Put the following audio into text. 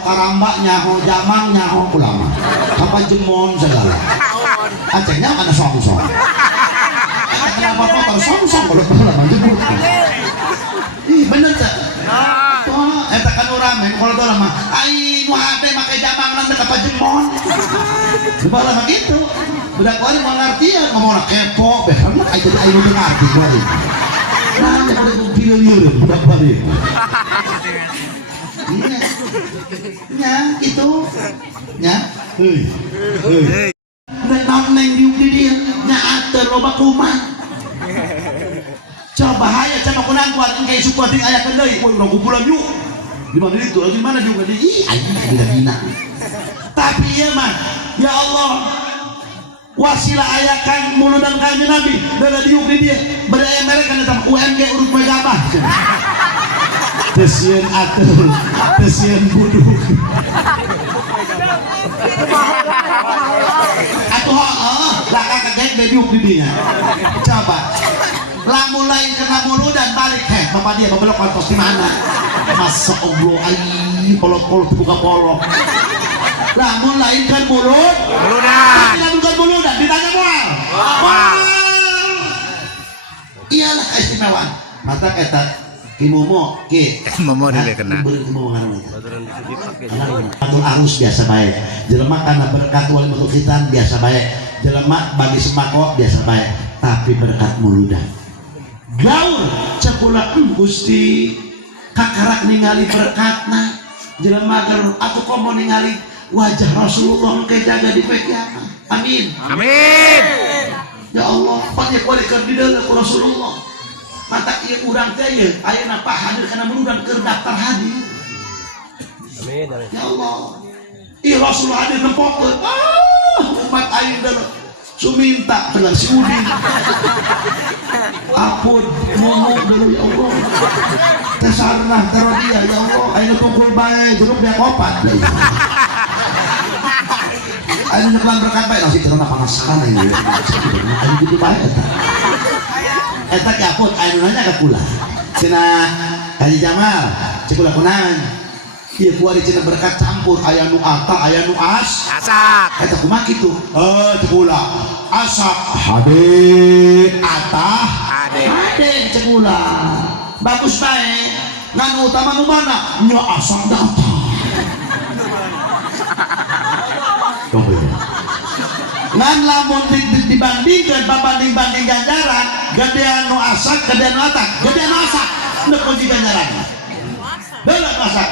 karamba nyaho jamang nyaho ulama apa jemon segala acehnya ada song-song kenapa kotor song-song kalau ulama jebut ih bener tak oh eta kan urang kalau tuh lama ai nu hade make jamang nanti apa jemon coba lah gitu budak kali mau ngerti ya ngomong kepo behar mah itu ayo ngerti kali nah ada pilih-pilih budak kali nya itu nya non neng di dia nya ater loba kumaha coba bahaya cenah kunang kuat engke suku ting aya deui we urang kumpulan yuk di mana itu lagi mana juga di anjing dina tapi ieu mah ya Allah wasilah ayakan muludan kanjeng Nabi da diuk di dia berdaya mereka eta UMG urut poe gabah tesieun atur tesieun buduk atuh lah kaget diuk di dinya coba lamun lain kena muludan balik bapak dia babelok kantos di mana masa Allah ai polok-polok buka polok lamun lain kan mulut muludan lamun kan muludan ditanya moal iyalah keistimewaan mata eta Kimomo, Momo dile kena. Atur arus biasa baik. Jelema karena berkat wali makhluk khitan biasa baik. Jelema bagi sembako biasa baik. Tapi berkat muludan. Gaul cepula Gusti kakarak ningali berkatna. Jelema ger atuh komo ningali wajah Rasulullah ke jaga di kiamat. Amin. Amin. Ya Allah, panjang kuali keur dideuleu ku Rasulullah. Mata ieu urang teh ieu ayeuna Pak hadir kana muludan keur daftar hadir. Amin. Ya Allah. Ih Rasulullah hadir nempokeun. Umat aing deuleu suminta dengan si Udin. Ampun, ngomong deuleu ya Allah. Teh sarnah karo dia ya Allah, ayeuna tungkul bae jeruk dia kopat. Ayeuna nyekelan berkat bae nasi teruna pangasakan ayeuna. Ayeuna gitu bae eta. Eta kaput ayeuna nya ka kula. Cenah Haji Jamal, cek kula kunaon? Ieu kuari cenah berkat campur aya nu ata, aya nu Asak. Eta kumaha kitu? Cek kula. Asak hade atah hade cek kula. Bagus bae. Ngan utama nu mana? Nya asak da atah. Ngan lamun dibandingkan babanding ganjaran gedean nu asak gedean nu atak gedean nu asak neuk puji ganjaran beuleuh asak